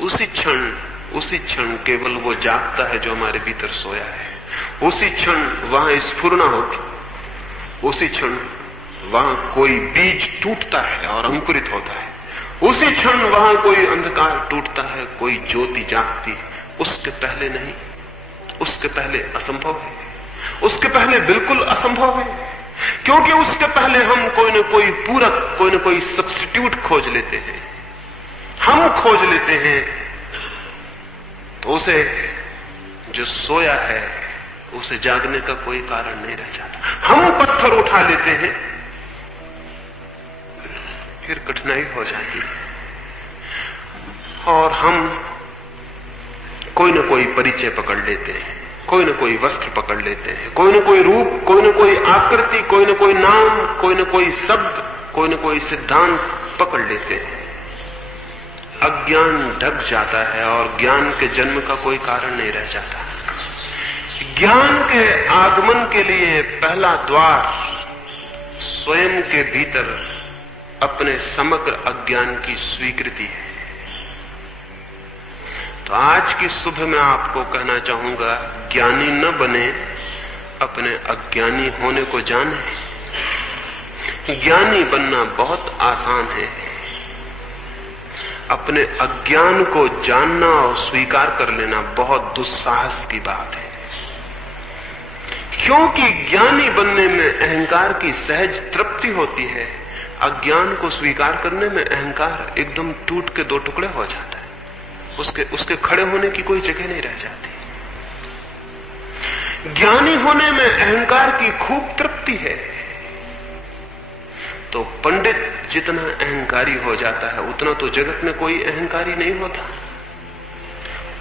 उसी क्षण केवल वो जागता है जो हमारे भीतर सोया है। उसी क्षण वहां स्फुरना होती, उसी क्षण वहां कोई बीज टूटता है और अंकुरित होता है। उसी क्षण वहां कोई अंधकार टूटता है, कोई ज्योति जागती है। उसके पहले नहीं, उसके पहले असंभव है, उसके पहले बिल्कुल असंभव है। क्योंकि उसके पहले हम कोई न कोई पूरक, कोई न कोई सब्स्टिट्यूट खोज लेते हैं, हम खोज लेते हैं। तो उसे जो सोया है उसे जागने का कोई कारण नहीं रह जाता। हम पत्थर उठा लेते हैं, फिर कठिनाई हो जाती है और हम कोई न कोई परिचय पकड़ लेते हैं, कोई न कोई वस्त्र पकड़ लेते हैं, कोई न कोई रूप, कोई न कोई आकृति, कोई न कोई नाम, कोई न कोई शब्द, कोई न कोई सिद्धांत पकड़ लेते हैं। अज्ञान ढक जाता है और ज्ञान के जन्म का कोई कारण नहीं रह जाता। ज्ञान के आगमन के लिए पहला द्वार स्वयं के भीतर अपने समग्र अज्ञान की स्वीकृति है। तो आज की सुबह मैं आपको कहना चाहूंगा, ज्ञानी न बने, अपने अज्ञानी होने को जाने। ज्ञानी बनना बहुत आसान है, अपने अज्ञान को जानना और स्वीकार कर लेना बहुत दुस्साहस की बात है। क्योंकि ज्ञानी बनने में अहंकार की सहज तृप्ति होती है, अज्ञान को स्वीकार करने में अहंकार एकदम टूट के दो टुकड़े हो जाता है, उसके खड़े होने की कोई जगह नहीं रह जाती। ज्ञानी होने में अहंकार की खूब तृप्ति है। तो पंडित जितना अहंकारी हो जाता है उतना तो जगत में कोई अहंकारी नहीं होता।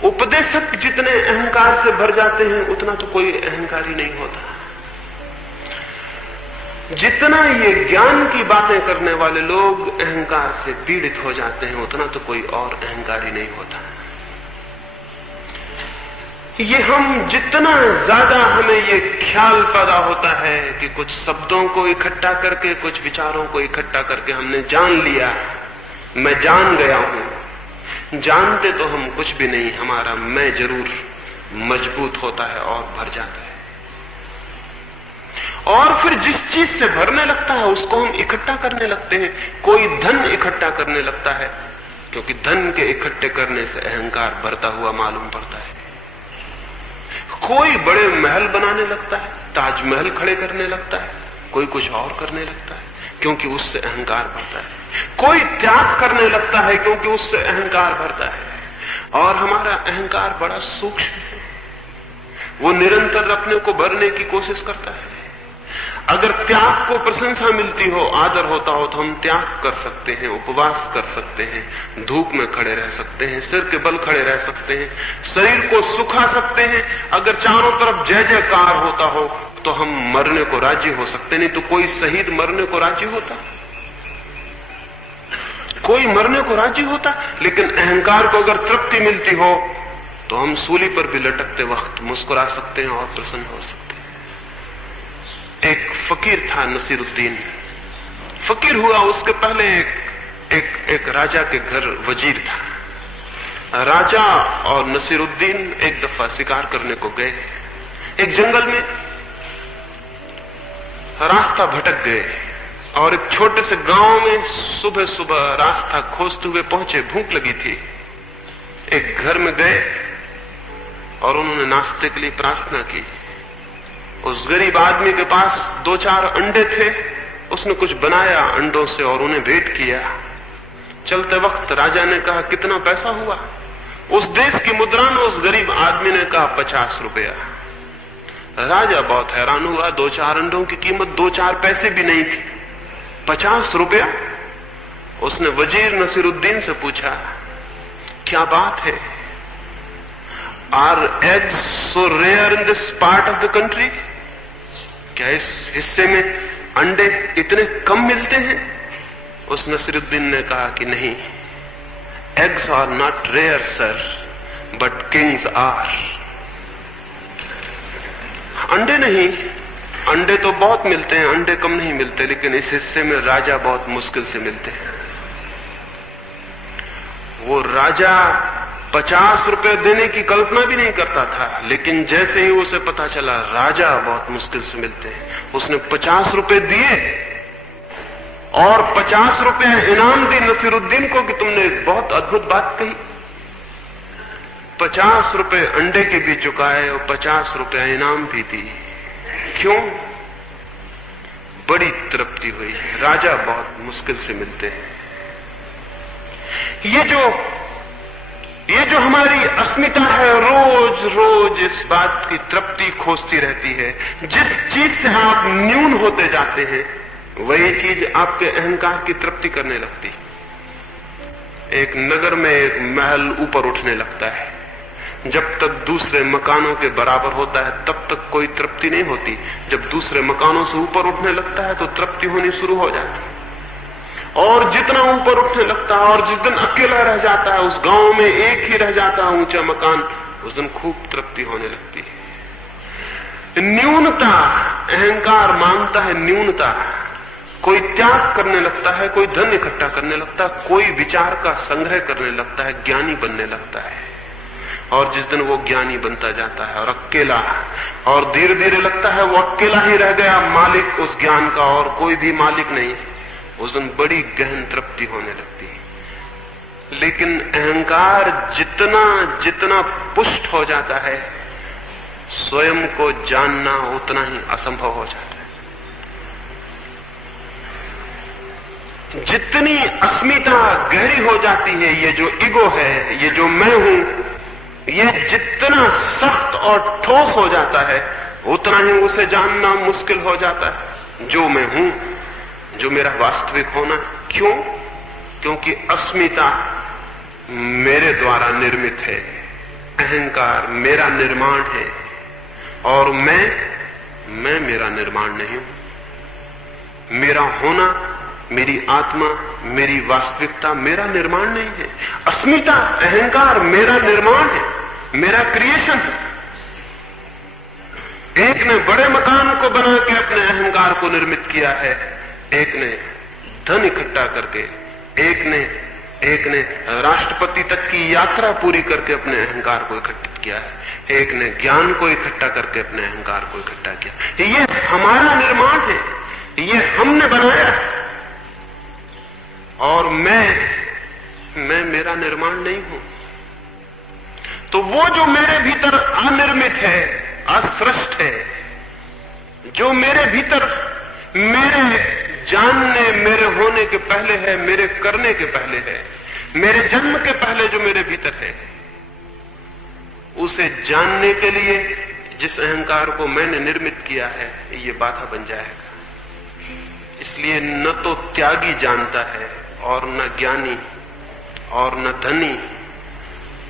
उपदेशक जितने अहंकार से भर जाते हैं उतना तो कोई अहंकारी नहीं होता। जितना ये ज्ञान की बातें करने वाले लोग अहंकार से पीड़ित हो जाते हैं उतना तो कोई और अहंकारी नहीं होता। ये हम जितना ज्यादा हमें ये ख्याल पैदा होता है कि कुछ शब्दों को इकट्ठा करके, कुछ विचारों को इकट्ठा करके हमने जान लिया, मैं जान गया हूं, जानते तो हम कुछ भी नहीं, हमारा मैं जरूर मजबूत होता है और भर जाता है। और फिर जिस चीज से भरने लगता है उसको हम इकट्ठा करने लगते हैं। कोई धन इकट्ठा करने लगता है, क्योंकि धन के इकट्ठे करने से अहंकार बढ़ता हुआ मालूम पड़ता है। कोई बड़े महल बनाने लगता है, ताजमहल खड़े करने लगता है, कोई कुछ और करने लगता है, क्योंकि उससे अहंकार बढ़ता है। कोई त्याग करने लगता है क्योंकि उससे अहंकार बढ़ता है। और हमारा अहंकार बड़ा सूक्ष्म है, वो निरंतर अपने को भरने की कोशिश करता है। अगर त्याग को प्रशंसा मिलती हो, आदर होता हो, तो हम त्याग कर सकते हैं, उपवास कर सकते हैं, धूप में खड़े रह सकते हैं, सिर के बल खड़े रह सकते हैं, शरीर को सुखा सकते हैं। अगर चारों तरफ जय जयकार होता हो तो हम मरने को राजी हो सकते। नहीं तो कोई शहीद मरने को राजी होता? कोई मरने को राजी होता? लेकिन अहंकार को अगर तृप्ति मिलती हो तो हम सूली पर भी लटकते वक्त मुस्कुरा सकते हैं और प्रसन्न हो सकते हैं। एक फकीर था नसीरुद्दीन, फकीर हुआ उसके पहले एक राजा के घर वजीर था। राजा और नसीरुद्दीन एक दफा शिकार करने को गए। एक जंगल में रास्ता भटक गए और एक छोटे से गांव में सुबह सुबह रास्ता खोजते हुए पहुंचे। भूख लगी थी। एक घर में गए और उन्होंने नाश्ते के लिए प्रार्थना की। उस गरीब आदमी के पास 2-4 अंडे थे, उसने कुछ बनाया अंडों से और उन्हें भेंट किया। चलते वक्त राजा ने कहा, कितना पैसा हुआ? उस देश की मुद्रा में उस गरीब आदमी ने कहा 50 रुपया। राजा बहुत हैरान हुआ, 2-4 अंडों की कीमत 2-4 पैसे भी नहीं थी, 50 रुपया। उसने वजीर नसीरुद्दीन से पूछा, क्या बात है? Are eggs so rare in this part of the country? क्या इस हिस्से में अंडे इतने कम मिलते हैं? उस नसीरुद्दीन ने कहा कि नहीं, eggs are not rare sir, but kings are. अंडे नहीं, अंडे तो बहुत मिलते हैं, अंडे कम नहीं मिलते, लेकिन इस हिस्से में राजा बहुत मुश्किल से मिलते हैं। वो राजा 50 रुपए देने की कल्पना भी नहीं करता था, लेकिन जैसे ही उसे पता चला राजा बहुत मुश्किल से मिलते हैं, उसने 50 रुपए दिए और 50 रुपए इनाम दी नसीरुद्दीन को कि तुमने बहुत अद्भुत बात कही। 50 रुपए अंडे के भी चुकाए और 50 रुपए इनाम भी दी। क्यों? बड़ी तृप्ति हुई। राजा बहुत मुश्किल से मिलते हैं। ये जो हमारी अस्मिता है, रोज रोज इस बात की तृप्ति खोजती रहती है। जिस चीज से आप न्यून होते जाते हैं, वही चीज आपके अहंकार की तृप्ति करने लगती है। एक नगर में एक महल ऊपर उठने लगता है, जब तक दूसरे मकानों के बराबर होता है तब तक कोई तृप्ति नहीं होती। जब दूसरे मकानों से ऊपर उठने लगता है तो तृप्ति होनी शुरू हो जाती है। और जितना ऊपर उठने लगता है और जिस दिन अकेला रह जाता है, उस गांव में एक ही रह जाता है ऊंचा मकान, उस दिन खूब तृप्ति होने लगती है। न्यूनता, अहंकार मांगता है न्यूनता। कोई त्याग करने लगता है, कोई धन इकट्ठा करने लगता है, कोई विचार का संग्रह करने लगता है, ज्ञानी बनने लगता है। और जिस दिन वो ज्ञानी बनता जाता है और अकेला, और धीरे धीरे लगता है वो अकेला ही रह गया, मालिक उस ज्ञान का और कोई भी मालिक नहीं, उस दिन बड़ी गहन तृप्ति होने लगती है। लेकिन अहंकार जितना जितना पुष्ट हो जाता है, स्वयं को जानना उतना ही असंभव हो जाता है। जितनी अस्मिता गहरी हो जाती है, ये जो ईगो है, ये जो मैं हूं, ये जितना सख्त और ठोस हो जाता है, उतना ही उसे जानना मुश्किल हो जाता है। जो मैं हूं, जो मेरा वास्तविक होना। क्यों? क्योंकि अस्मिता मेरे द्वारा निर्मित है, अहंकार मेरा निर्माण है, और मैं मेरा निर्माण नहीं हूं। मेरा होना, मेरी आत्मा, मेरी वास्तविकता मेरा निर्माण नहीं है। अस्मिता, अहंकार मेरा निर्माण है, मेरा क्रिएशन है। एक ने बड़े मकान को बना के अपने अहंकार को निर्मित किया है, एक ने धन इकट्ठा करके, एक ने राष्ट्रपति तक की यात्रा पूरी करके अपने अहंकार को इकट्ठित किया है, एक ने ज्ञान को इकट्ठा करके अपने अहंकार को इकट्ठा किया। ये हमारा निर्माण है, ये हमने बनाया है। और मैं मेरा निर्माण नहीं हूं। तो वो जो मेरे भीतर अनिर्मित है, असृष्ट है, जो मेरे भीतर मेरे जानने, मेरे होने के पहले है, मेरे करने के पहले है, मेरे जन्म के पहले जो मेरे भीतर है, उसे जानने के लिए जिस अहंकार को मैंने निर्मित किया है, ये बाधा बन जाएगा। इसलिए न तो त्यागी जानता है, और न ज्ञानी, और न धनी,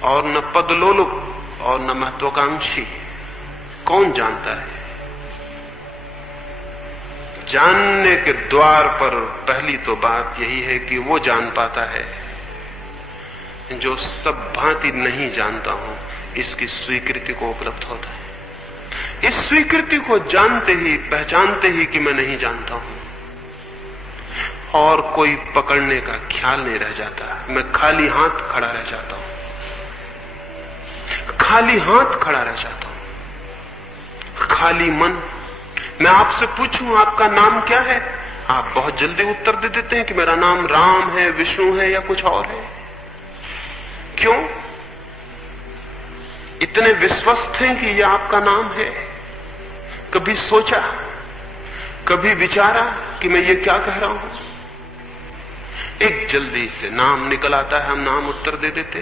और न पदलोलुप, और न महत्वाकांक्षी। कौन जानता है? जानने के द्वार पर पहली तो बात यही है कि वो जान पाता है जो सब भांति नहीं जानता हूं, इसकी स्वीकृति को उपलब्ध होता है। इस स्वीकृति को जानते ही, पहचानते ही कि मैं नहीं जानता हूं, और कोई पकड़ने का ख्याल नहीं रह जाता। मैं खाली हाथ खड़ा रह जाता हूं, खाली हाथ खड़ा रह जाता हूं, खाली मन। मैं आपसे पूछूं आपका नाम क्या है, आप बहुत जल्दी उत्तर दे देते हैं कि मेरा नाम राम है, विष्णु है, या कुछ और है। क्यों? इतने विश्वस्त हैं कि यह आपका नाम है। कभी सोचा, कभी विचारा कि मैं ये क्या कह रहा हूं? एक जल्दी से नाम निकल आता है, हम नाम उत्तर दे देते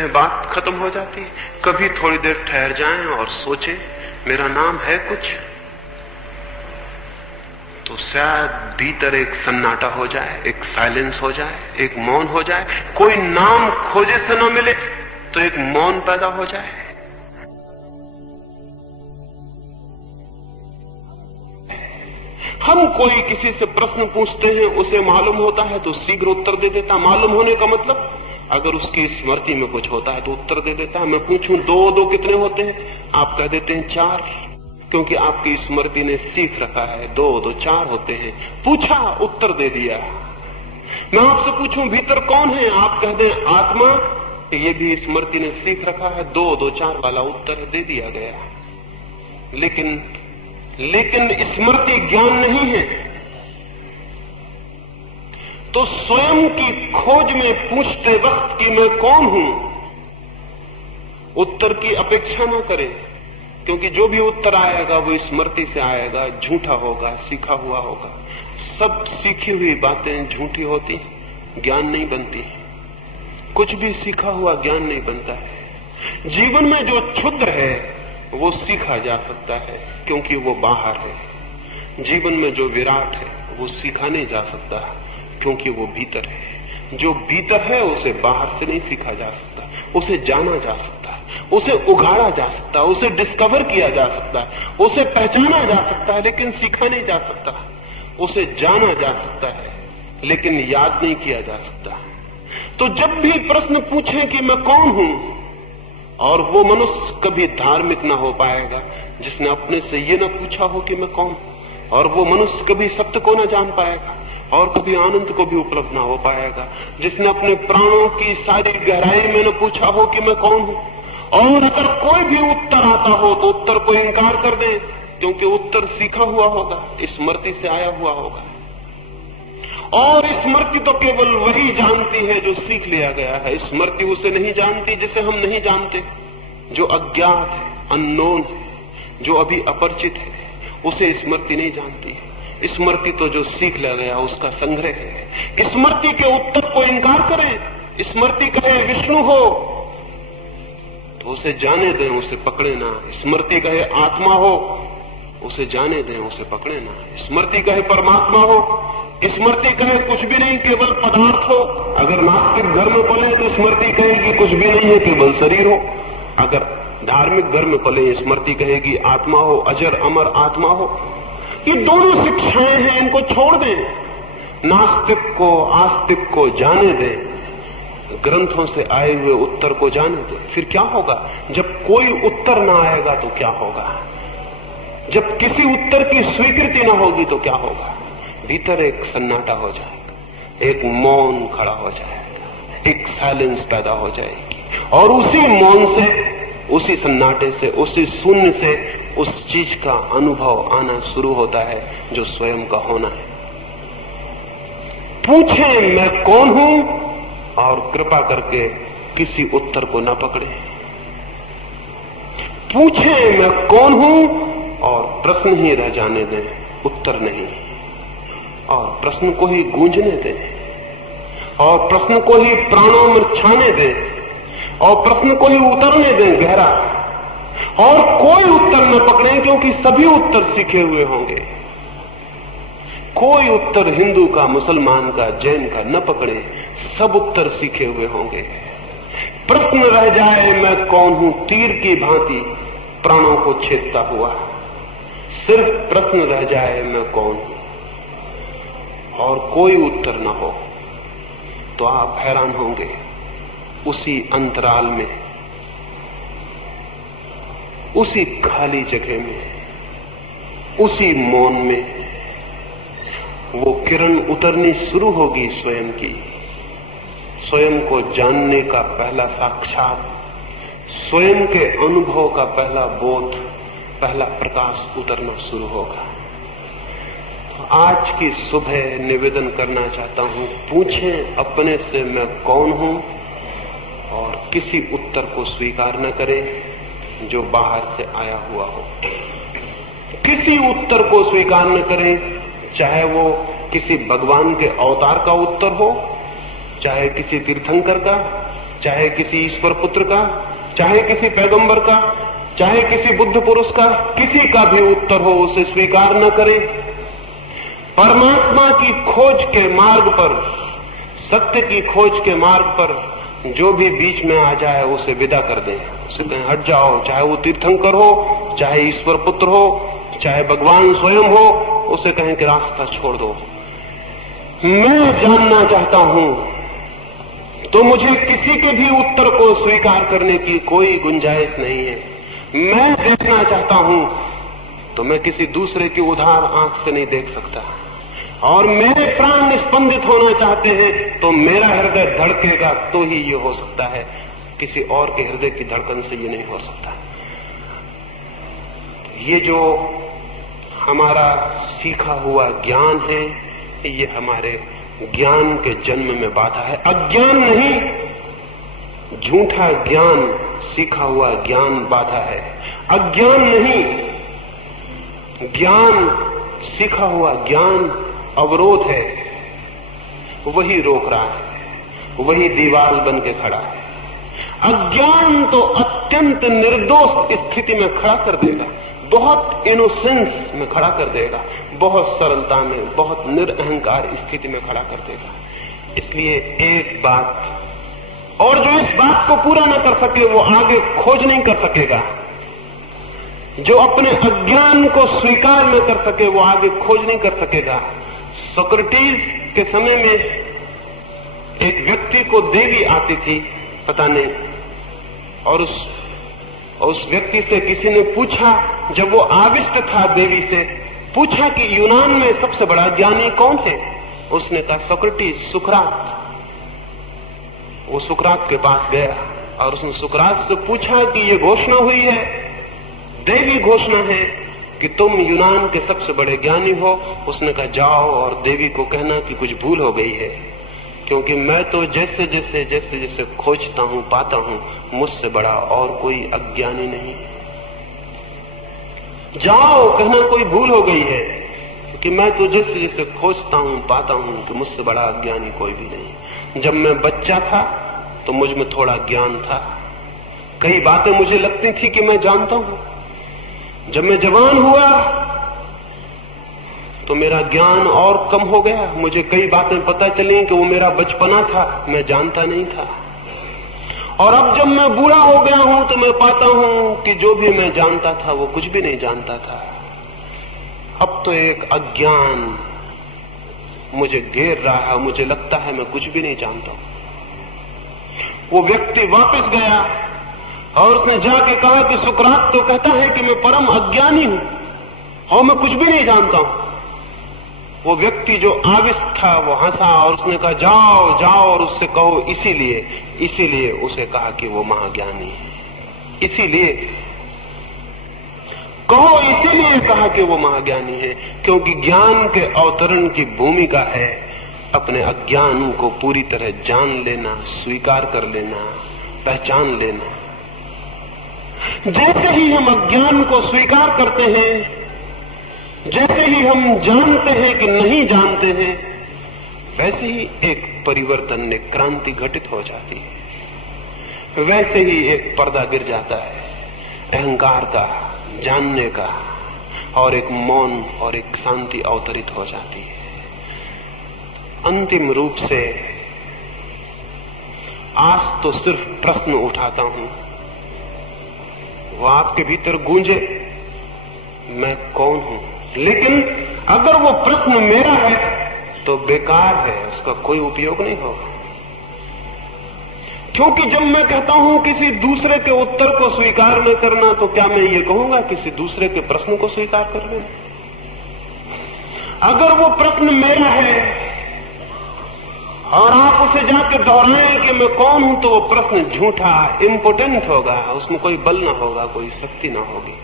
हैं, बात खत्म हो जाती है। कभी थोड़ी देर ठहर जाएं और सोचें, मेरा नाम है कुछ, तो शायद भीतर एक सन्नाटा हो जाए, एक साइलेंस हो जाए, एक मौन हो जाए। कोई नाम खोजे से न मिले तो एक मौन पैदा हो जाए। हम कोई किसी से प्रश्न पूछते हैं, उसे मालूम होता है तो शीघ्र उत्तर दे देता। मालूम होने का मतलब, अगर उसकी स्मृति में कुछ होता है तो उत्तर दे देता है। मैं पूछूं 2 2 कितने होते हैं, आप कह देते हैं 4, क्योंकि आपकी स्मृति ने सीख रखा है 2 2 4 होते हैं। पूछा, उत्तर दे दिया। मैं आपसे पूछूं भीतर कौन है, आप कह दें आत्मा, ये भी स्मृति ने सीख रखा है, 2-2-4 वाला उत्तर दे दिया गया है। लेकिन स्मृति ज्ञान नहीं है। तो स्वयं की खोज में पूछते वक्त कि मैं कौन हूं, उत्तर की अपेक्षा न करें, क्योंकि जो भी उत्तर आएगा वो स्मृति से आएगा, झूठा होगा, सीखा हुआ होगा। सब सीखी हुई बातें झूठी होती, ज्ञान नहीं बनती। कुछ भी सीखा हुआ ज्ञान नहीं बनता है। जीवन में जो क्षुद्र है वो सीखा जा सकता है, क्योंकि वो बाहर है। जीवन में जो विराट है वो सीखा नहीं जा सकता, क्योंकि वो भीतर है। जो भीतर है उसे बाहर से नहीं सीखा जा सकता, उसे जाना जा सकता है, उसे उघाड़ा जा सकता है, उसे डिस्कवर किया जा सकता है, उसे पहचाना जा सकता है, लेकिन सीखा नहीं जा सकता। उसे जाना जा सकता है, लेकिन याद नहीं किया जा सकता। तो जब भी प्रश्न पूछें कि मैं कौन हूं, और वो मनुष्य कभी धार्मिक ना हो पाएगा जिसने अपने से ये ना पूछा हो कि मैं कौन, और वो मनुष्य कभी सत्य को ना जान पाएगा और कभी आनंद को भी उपलब्ध ना हो पाएगा जिसने अपने प्राणों की सारी गहराई में न पूछा हो कि मैं कौन हूं। और अगर कोई भी उत्तर आता हो तो उत्तर को इंकार कर दें, क्योंकि उत्तर सीखा हुआ होगा, स्मृति से आया हुआ होगा। और स्मृति तो केवल वही जानती है जो सीख लिया गया है। स्मृति उसे नहीं जानती जिसे हम नहीं जानते, जो अज्ञात है, अननोन है, जो अभी अपरिचित है, उसे स्मृति नहीं जानती है। स्मृति तो जो सीख लिया गया उसका संग्रह है। स्मृति के उत्तर को इंकार करें। स्मृति कहे विष्णु हो तो उसे जाने दें, उसे पकड़े ना। स्मृति कहे आत्मा हो, उसे जाने दें, उसे पकड़े ना। स्मृति कहे परमात्मा हो, स्मृति कहे कुछ भी नहीं, केवल पदार्थ हो। अगर नास्तिक घर में पले तो स्मृति कहेगी कुछ भी नहीं है, केवल शरीर हो। अगर धार्मिक घर में पले, स्मृति कहेगी आत्मा हो, अजर अमर आत्मा हो। ये दोनों शिक्षाएं हैं, इनको छोड़ दें। नास्तिक को आस्तिक को जाने दें, ग्रंथों से आए हुए उत्तर को जाने दें। फिर क्या होगा? जब कोई उत्तर ना आएगा तो क्या होगा? जब किसी उत्तर की स्वीकृति ना होगी तो क्या होगा? भीतर एक सन्नाटा हो जाएगा, एक मौन खड़ा हो जाएगा, एक साइलेंस पैदा हो जाएगी। और उसी मौन से, उसी सन्नाटे से, उसी शून्य से उस चीज का अनुभव आना शुरू होता है जो स्वयं का होना है। पूछें मैं कौन हूं, और कृपा करके किसी उत्तर को न पकड़े। पूछें मैं कौन हूं, और प्रश्न ही रह जाने दें, उत्तर नहीं। और प्रश्न को ही गूंजने दें, और प्रश्न को ही प्राणों में छाने दें, और प्रश्न को ही उतरने दें गहरा। और कोई उत्तर न पकड़ें, क्योंकि सभी उत्तर सीखे हुए होंगे। कोई उत्तर हिंदू का, मुसलमान का, जैन का न पकड़े, सब उत्तर सीखे हुए होंगे। प्रश्न रह जाए मैं कौन हूं, तीर की भांति प्राणों को छेदता हुआ। सिर्फ प्रश्न रह जाए मैं कौन हूं, और कोई उत्तर न हो, तो आप हैरान होंगे। उसी अंतराल में, उसी खाली जगह में, उसी मौन में वो किरण उतरनी शुरू होगी स्वयं की। स्वयं को जानने का पहला साक्षात, स्वयं के अनुभव का पहला बोध, पहला प्रकाश उतरना शुरू होगा। तो आज की सुबह निवेदन करना चाहता हूं, पूछें अपने से मैं कौन हूं, और किसी उत्तर को स्वीकार न करें जो बाहर से आया हुआ हो। किसी उत्तर को स्वीकार न करें, चाहे वो किसी भगवान के अवतार का उत्तर हो, चाहे किसी तीर्थंकर का, चाहे किसी ईश्वर पुत्र का, चाहे किसी पैगंबर का, चाहे किसी बुद्ध पुरुष का, किसी का भी उत्तर हो, उसे स्वीकार न करें। परमात्मा की खोज के मार्ग पर, सत्य की खोज के मार्ग पर जो भी बीच में आ जाए उसे विदा कर दें, उसे कहें हट जाओ। चाहे वो तीर्थंकर हो, चाहे ईश्वर पुत्र हो, चाहे भगवान स्वयं हो, उसे कहें कि रास्ता छोड़ दो। मैं जानना चाहता हूं, तो मुझे किसी के भी उत्तर को स्वीकार करने की कोई गुंजाइश नहीं है। मैं देखना चाहता हूं, तो मैं किसी दूसरे की उधार आंख से नहीं देख सकता। और मेरे प्राण निस्पंदित होना चाहते हैं, तो मेरा हृदय धड़केगा, तो ही ये हो सकता है। किसी और के हृदय की धड़कन से ये नहीं हो सकता। ये जो हमारा सीखा हुआ ज्ञान है, ये हमारे ज्ञान के जन्म में बाधा है। अज्ञान नहीं, झूठा ज्ञान, सीखा हुआ ज्ञान बाधा है। अज्ञान नहीं, ज्ञान, सीखा हुआ ज्ञान अवरोध है। वही रोक रहा है, वही दीवार बन के खड़ा है। अज्ञान तो अत्यंत निर्दोष स्थिति में खड़ा कर देगा, बहुत इनोसेंस में खड़ा कर देगा, बहुत सरलता में, बहुत निरअहंकार स्थिति में खड़ा कर देगा। इसलिए एक बात, और जो इस बात को पूरा न कर सके वो आगे खोज नहीं कर सकेगा। जो अपने अज्ञान को स्वीकार न कर सके वो आगे खोज नहीं कर सकेगा। सोक्रेटिस के समय में एक व्यक्ति को देवी आती थी, पता नहीं, और उस व्यक्ति से किसी ने पूछा, जब वो आविष्ट था देवी से, पूछा कि यूनान में सबसे बड़ा ज्ञानी कौन है? उसने कहा सोक्रेटिस, सुकरात। वो सुकरात के पास गया और उसने सुकरात से पूछा कि ये घोषणा हुई है, देवी घोषणा है कि तुम यूनान के सबसे बड़े ज्ञानी हो। उसने कहा जाओ और देवी को कहना कि कुछ भूल हो गई है, क्योंकि मैं तो जैसे जैसे खोजता हूं पाता हूं, मुझसे बड़ा और कोई अज्ञानी नहीं। जाओ कहना कोई भूल हो गई है, क्योंकि मैं तो जैसे खोजता हूं पाता हूं कि मुझसे बड़ा अज्ञानी कोई भी नहीं। जब मैं बच्चा था तो मुझ में थोड़ा ज्ञान था, कई बातें मुझे लगती थी कि मैं जानता हूं। जब मैं जवान हुआ तो मेरा ज्ञान और कम हो गया, मुझे कई बातें पता चली कि वो मेरा बचपना था, मैं जानता नहीं था। और अब जब मैं बूढ़ा हो गया हूं तो मैं पाता हूं कि जो भी मैं जानता था वो कुछ भी नहीं जानता था। अब तो एक अज्ञान मुझे घेर रहा है, मुझे लगता है मैं कुछ भी नहीं जानता हूं। वो व्यक्ति वापस गया और उसने जाके कहा कि सुकरात तो कहता है कि मैं परम अज्ञानी हूं और मैं कुछ भी नहीं जानता हूं। वो व्यक्ति जो आविष्ट था वो हंसा और उसने कहा जाओ जाओ और उससे कहो इसीलिए उसे कहा कि वो महाज्ञानी है। इसीलिए कहो, इसीलिए कहा कि वो महाज्ञानी है, क्योंकि ज्ञान के अवतरण की भूमिका है अपने अज्ञान को पूरी तरह जान लेना, स्वीकार कर लेना, पहचान लेना। जैसे ही हम अज्ञान को स्वीकार करते हैं, जैसे ही हम जानते हैं कि नहीं जानते हैं, वैसे ही एक परिवर्तन, एक क्रांति घटित हो जाती है। वैसे ही एक पर्दा गिर जाता है अहंकार का, जानने का, और एक मौन और एक शांति अवतरित हो जाती है। अंतिम रूप से आज तो सिर्फ प्रश्न उठाता हूं, वो आपके भीतर गूंजे मैं कौन हूं। लेकिन अगर वो प्रश्न मेरा है तो बेकार है, उसका कोई उपयोग नहीं होगा। क्योंकि जब मैं कहता हूं किसी दूसरे के उत्तर को स्वीकार न करना, तो क्या मैं ये कहूंगा किसी दूसरे के प्रश्न को स्वीकार कर लेना? अगर वो प्रश्न मेरा है और आप उसे जाके दोहराएं कि मैं कौन हूं, तो वो प्रश्न झूठा, इम्पोर्टेंट होगा, उसमें कोई बल ना होगा, कोई शक्ति ना होगी।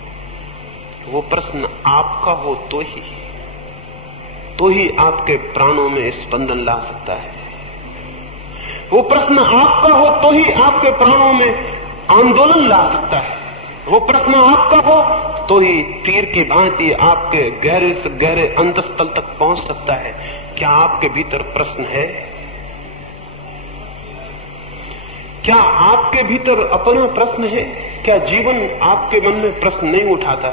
वो प्रश्न आपका हो तो ही आपके प्राणों में स्पंदन ला सकता है। वो प्रश्न आपका हो तो ही आपके प्राणों में आंदोलन ला सकता है। वो प्रश्न आपका हो तो ही तीर की भांति आपके गहरे से गहरे अंतस्थल तक पहुंच सकता है। क्या आपके भीतर प्रश्न है? क्या आपके भीतर अपना प्रश्न है? क्या जीवन आपके मन में प्रश्न नहीं उठाता?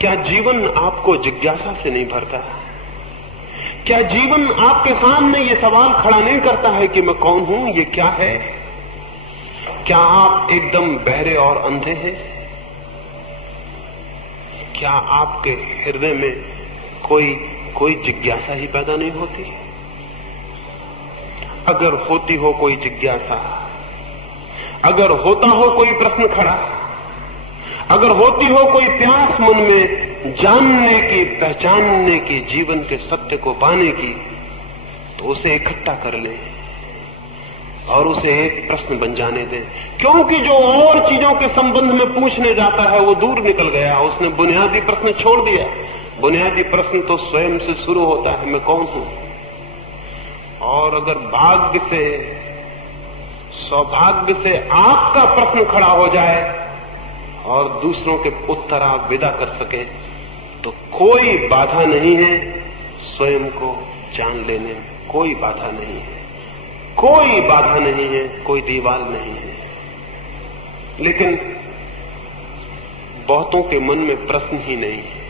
क्या जीवन आपको जिज्ञासा से नहीं भरता? क्या जीवन आपके सामने ये सवाल खड़ा नहीं करता है कि मैं कौन हूं, ये क्या है? क्या आप एकदम बहरे और अंधे हैं? क्या आपके हृदय में कोई जिज्ञासा ही पैदा नहीं होती? अगर होती हो कोई जिज्ञासा, अगर होता हो कोई प्रश्न खड़ा, अगर होती हो कोई प्यास मन में जानने की, पहचानने की, जीवन के सत्य को पाने की, तो उसे इकट्ठा कर ले, और उसे एक प्रश्न बन जाने दें, क्योंकि जो और चीजों के संबंध में पूछने जाता है वो दूर निकल गया, उसने बुनियादी प्रश्न छोड़ दिया। बुनियादी प्रश्न तो स्वयं से शुरू होता है, मैं कौन हूं। और अगर भाग्य से, सौभाग्य से आपका प्रश्न खड़ा हो जाए और दूसरों के उत्तर आप विदा कर सके, तो कोई बाधा नहीं है स्वयं को जान लेने में, कोई बाधा नहीं है, कोई बाधा नहीं है, कोई दीवार नहीं है। लेकिन बहुतों के मन में प्रश्न ही नहीं है,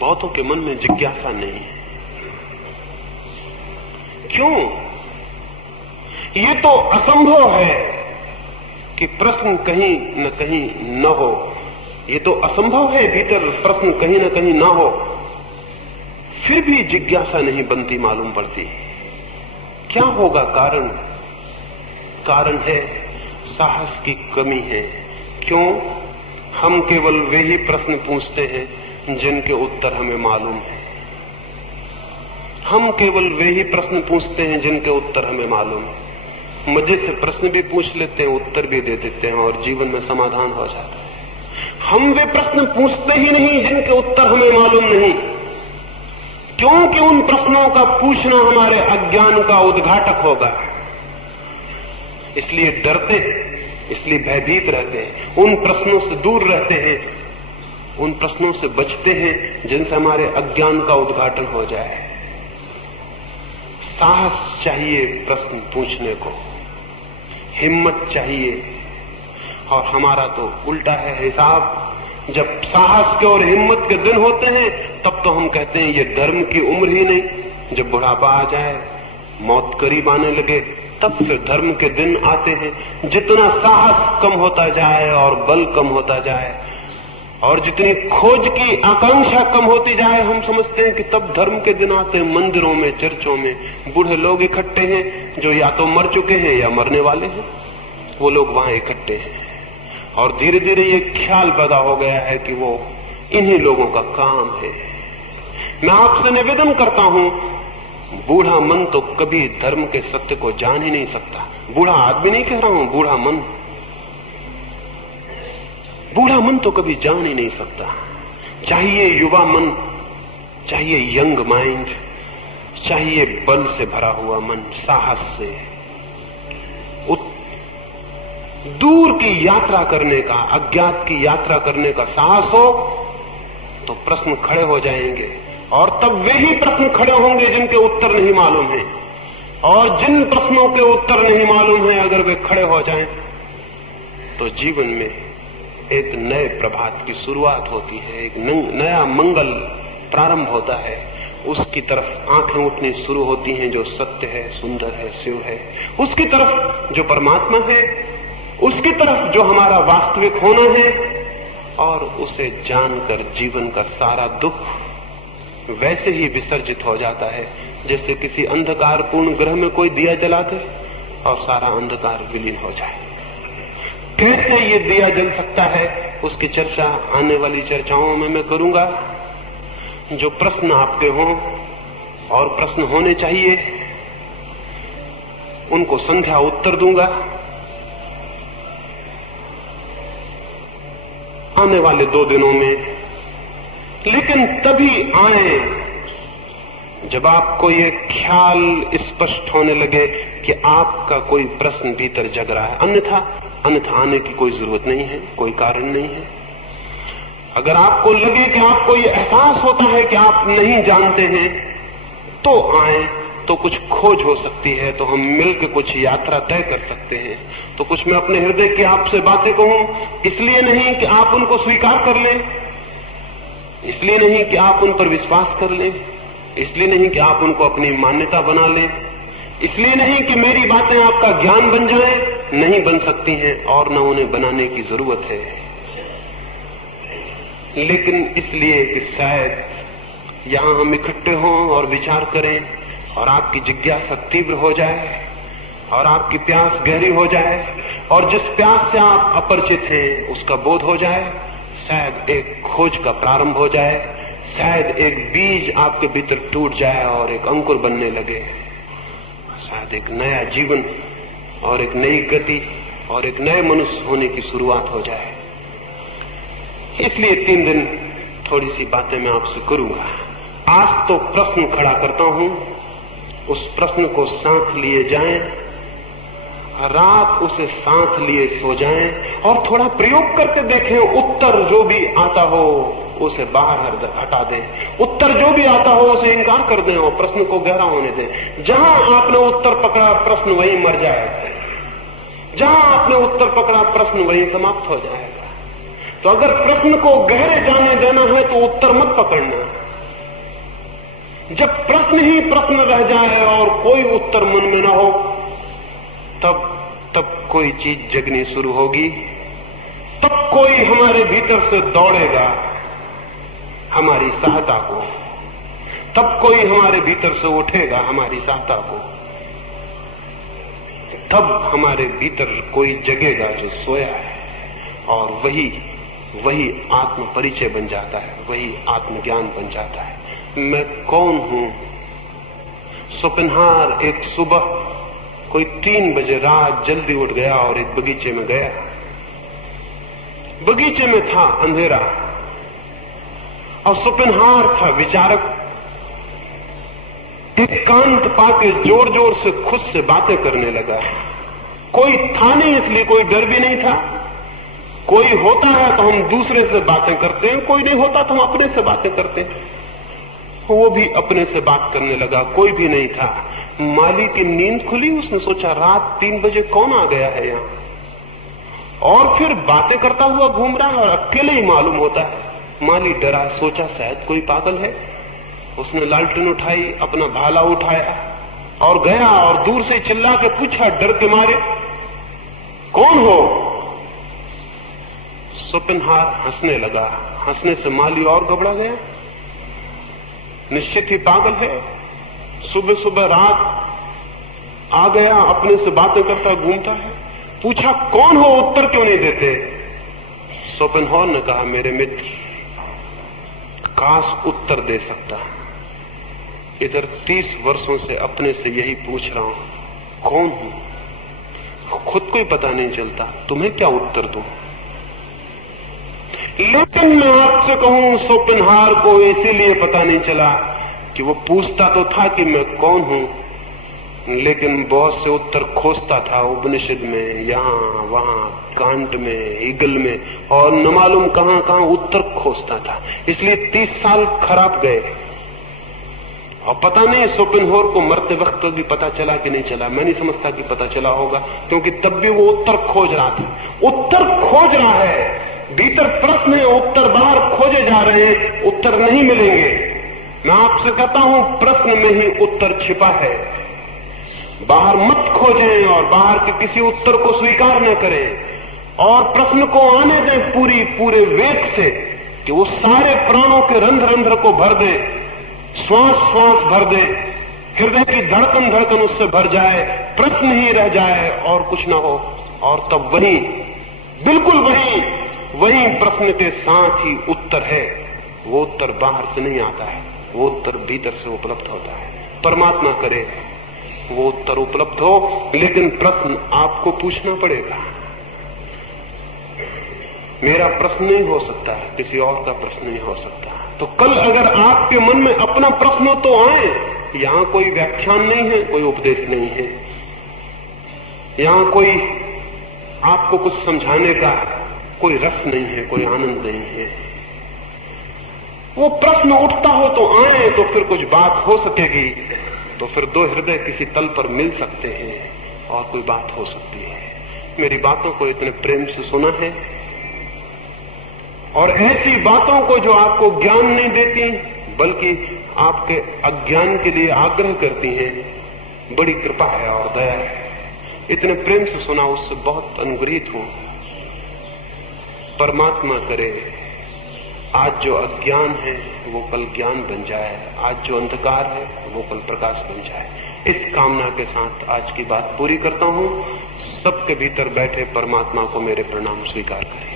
बहुतों के मन में जिज्ञासा नहीं है। क्यों? ये तो असंभव है कि प्रश्न कहीं न कहीं न हो, ये तो असंभव है भीतर प्रश्न कहीं न कहीं न हो, फिर भी जिज्ञासा नहीं बनती मालूम पड़ती। क्या होगा कारण? कारण है साहस की कमी है। क्यों? हम केवल वे ही प्रश्न पूछते हैं जिनके उत्तर हमें मालूम है। हम केवल वे ही प्रश्न पूछते हैं जिनके उत्तर हमें मालूम है। मजे से प्रश्न भी पूछ लेते हैं, उत्तर भी दे देते हैं और जीवन में समाधान हो जाता है। हम वे प्रश्न पूछते ही नहीं जिनके उत्तर हमें मालूम नहीं, क्योंकि उन प्रश्नों का पूछना हमारे अज्ञान का उद्घाटक होगा। इसलिए डरते हैं, इसलिए भयभीत रहते हैं, उन प्रश्नों से दूर रहते हैं, उन प्रश्नों से बचते हैं जिनसे हमारे अज्ञान का उद्घाटन हो जाए। साहस चाहिए प्रश्न पूछने को, हिम्मत चाहिए, और हमारा तो उल्टा है हिसाब। जब साहस के और हिम्मत के दिन होते हैं तब तो हम कहते हैं ये धर्म की उम्र ही नहीं। जब बुढ़ापा आ जाए, मौत करीब आने लगे, तब फिर धर्म के दिन आते हैं। जितना साहस कम होता जाए और बल कम होता जाए और जितनी खोज की आकांक्षा कम होती जाए, हम समझते हैं कि तब धर्म के दिन आते हैं। मंदिरों में, चर्चों में बूढ़े लोग इकट्ठे हैं जो या तो मर चुके हैं या मरने वाले हैं, वो लोग वहां इकट्ठे हैं। और धीरे धीरे ये ख्याल पैदा हो गया है कि वो इन्हीं लोगों का काम है। मैं आपसे निवेदन करता हूं, बूढ़ा मन तो कभी धर्म के सत्य को जान ही नहीं सकता। बूढ़ा आदमी नहीं कह रहा हूं, बूढ़ा मन, बूढ़ा मन तो कभी जान ही नहीं सकता। चाहिए युवा मन, चाहिए यंग माइंड, चाहिए बल से भरा हुआ मन, साहस से दूर की यात्रा करने का, अज्ञात की यात्रा करने का साहस हो तो प्रश्न खड़े हो जाएंगे। और तब वे ही प्रश्न खड़े होंगे जिनके उत्तर नहीं मालूम है। और जिन प्रश्नों के उत्तर नहीं मालूम है, अगर वे खड़े हो जाएं तो जीवन में एक नए प्रभात की शुरुआत होती है, एक नया मंगल प्रारंभ होता है। उसकी तरफ आंखें उठनी शुरू होती हैं जो सत्य है, सुंदर है, शिव है। उसकी तरफ जो परमात्मा है, उसकी तरफ जो हमारा वास्तविक होना है, और उसे जानकर जीवन का सारा दुख वैसे ही विसर्जित हो जाता है जैसे किसी अंधकारपूर्ण ग्रह में कोई दिया जला दे और सारा अंधकार विलीन हो जाए। कैसे ये दिया जल सकता है, उसकी चर्चा आने वाली चर्चाओं में मैं करूंगा। जो प्रश्न आपके हों और प्रश्न होने चाहिए, उनको संध्या उत्तर दूंगा। आने वाले 2 दिनों में, लेकिन तभी आए जब आपको ये ख्याल स्पष्ट होने लगे कि आपका कोई प्रश्न भीतर जग रहा है। अन्यथा आने की कोई जरूरत नहीं है, कोई कारण नहीं है। अगर आपको लगे कि आपको ये एहसास होता है कि आप नहीं जानते हैं, तो आए, तो कुछ खोज हो सकती है, तो हम मिलकर कुछ यात्रा तय कर सकते हैं। तो कुछ मैं अपने हृदय की आपसे बातें कहूं, इसलिए नहीं कि आप उनको स्वीकार कर लें, इसलिए नहीं कि आप उन पर विश्वास कर लें, इसलिए नहीं कि आप उनको अपनी मान्यता बना लें, इसलिए नहीं कि मेरी बातें आपका ज्ञान बन जाएं, नहीं बन सकती हैं और न उन्हें बनाने की जरूरत है। लेकिन इसलिए कि शायद यहां हम इकट्ठे हों और विचार करें और आपकी जिज्ञासा तीव्र हो जाए और आपकी प्यास गहरी हो जाए और जिस प्यास से आप अपरिचित हैं उसका बोध हो जाए। शायद एक खोज का प्रारंभ हो जाए, शायद एक बीज आपके भीतर टूट जाए और एक अंकुर बनने लगे। शायद एक नया जीवन और एक नई गति और एक नए मनुष्य होने की शुरुआत हो जाए। इसलिए 3 दिन थोड़ी सी बातें मैं आपसे करूंगा। आज तो प्रश्न खड़ा करता हूं, उस प्रश्न को साथ लिए जाएं, रात उसे साथ लिए सो जाएं और थोड़ा प्रयोग करके देखें। उत्तर जो भी आता हो उसे बाहर हटा दें, उत्तर जो भी आता हो उसे इनकार कर दें और प्रश्न को गहरा होने दें। जहां आपने उत्तर पकड़ा प्रश्न वहीं मर जाएगा, जहां आपने उत्तर पकड़ा प्रश्न वहीं समाप्त हो जाएगा। तो अगर प्रश्न को गहरे जाने देना है तो उत्तर मत पकड़ना। जब प्रश्न ही प्रश्न रह जाए और कोई उत्तर मन में ना हो, तब कोई चीज जगनी शुरू होगी, तब कोई हमारे भीतर से दौड़ेगा हमारी सहायता को, तब कोई हमारे भीतर से उठेगा हमारी सहायता को, तब हमारे भीतर कोई जगेगा जो सोया है, और वही आत्म परिचय बन जाता है, वही आत्मज्ञान बन जाता है। मैं कौन हूं? सोपेनहार एक सुबह कोई 3 बजे रात जल्दी उठ गया और एक बगीचे में गया। बगीचे में था अंधेरा और सोपेनहार था विचारक। एकांत पाके जोर जोर से खुद से बातें करने लगा। कोई था नहीं इसलिए कोई डर भी नहीं था। कोई होता है तो हम दूसरे से बातें करते हैं, कोई नहीं होता तो हम अपने से बातें करते हैं। वो भी अपने से बात करने लगा, कोई भी नहीं था। माली की नींद खुली, उसने सोचा रात 3 बजे कौन आ गया है यहां, और फिर बातें करता हुआ घूम रहा है और अकेले ही मालूम होता है। माली डरा, सोचा शायद कोई पागल है। उसने लालटेन उठाई, अपना भाला उठाया और गया और दूर से चिल्ला के पूछा डर के मारे, कौन हो? सोपेनहार हंसने लगा। हंसने से माली और घबरा गया। निश्चित ही पागल है, सुबह सुबह रात आ गया, अपने से बातें करता घूमता है। पूछा कौन हो, उत्तर क्यों नहीं देते? सोपेनहार ने कहा मेरे मित्र, काश उत्तर दे सकता। इधर 30 वर्षों से अपने से यही पूछ रहा हूं, कौन हूं? खुद को ही पता नहीं चलता, तुम्हें क्या उत्तर दूं? लेकिन मैं आपसे कहूं, सोपेनहार को इसीलिए पता नहीं चला कि वो पूछता तो था कि मैं कौन हूं, लेकिन बहुत से उत्तर खोजता था उपनिषद में, यहां वहां, कांट में, ईगल में, और न मालूम कहां कहां उत्तर खोजता था। इसलिए 30 साल खराब गए और पता नहीं सोपेनहार को मरते वक्त भी पता चला कि नहीं चला। मैं नहीं समझता कि पता चला होगा, क्योंकि तब भी वो उत्तर खोज रहा था। उत्तर खोज रहा है, भीतर प्रश्न है, उत्तर बाहर खोजे जा रहे हैं, उत्तर नहीं मिलेंगे। मैं आपसे कहता हूं प्रश्न में ही उत्तर छिपा है। बाहर मत खोजें और बाहर के किसी उत्तर को स्वीकार न करें, और प्रश्न को आने दें पूरे वेग से कि वो सारे प्राणों के रंध्र रंध्र को भर दे, श्वास श्वास भर दे, हृदय की धड़कन धड़कन उससे भर जाए, प्रश्न ही रह जाए और कुछ ना हो। और तब वही, बिल्कुल वही प्रश्न के साथ ही उत्तर है। वो उत्तर बाहर से नहीं आता है, वो उत्तर भीतर से उपलब्ध होता है। परमात्मा करे वो उत्तर उपलब्ध हो, लेकिन प्रश्न आपको पूछना पड़ेगा। मेरा प्रश्न नहीं हो सकता, किसी और का प्रश्न नहीं हो सकता। तो कल अगर आपके मन में अपना प्रश्न हो तो आए। यहां कोई व्याख्यान नहीं है, कोई उपदेश नहीं है, यहां कोई आपको कुछ समझाने का कोई रस नहीं है, कोई आनंद नहीं है। वो प्रश्न उठता हो तो आए, तो फिर कुछ बात हो सकेगी, तो फिर 2 हृदय किसी तल पर मिल सकते हैं और कोई बात हो सकती है। मेरी बातों को इतने प्रेम से सुना है, और ऐसी बातों को जो आपको ज्ञान नहीं देती बल्कि आपके अज्ञान के लिए आग्रह करती हैं, बड़ी कृपा है और दया है। इतने प्रेम से सुना, उससे बहुत अनुग्रहित हूं। परमात्मा करे आज जो अज्ञान है वो कल ज्ञान बन जाए, आज जो अंधकार है वो कल प्रकाश बन जाए। इस कामना के साथ आज की बात पूरी करता हूं। सबके भीतर बैठे परमात्मा को मेरे प्रणाम स्वीकार करें।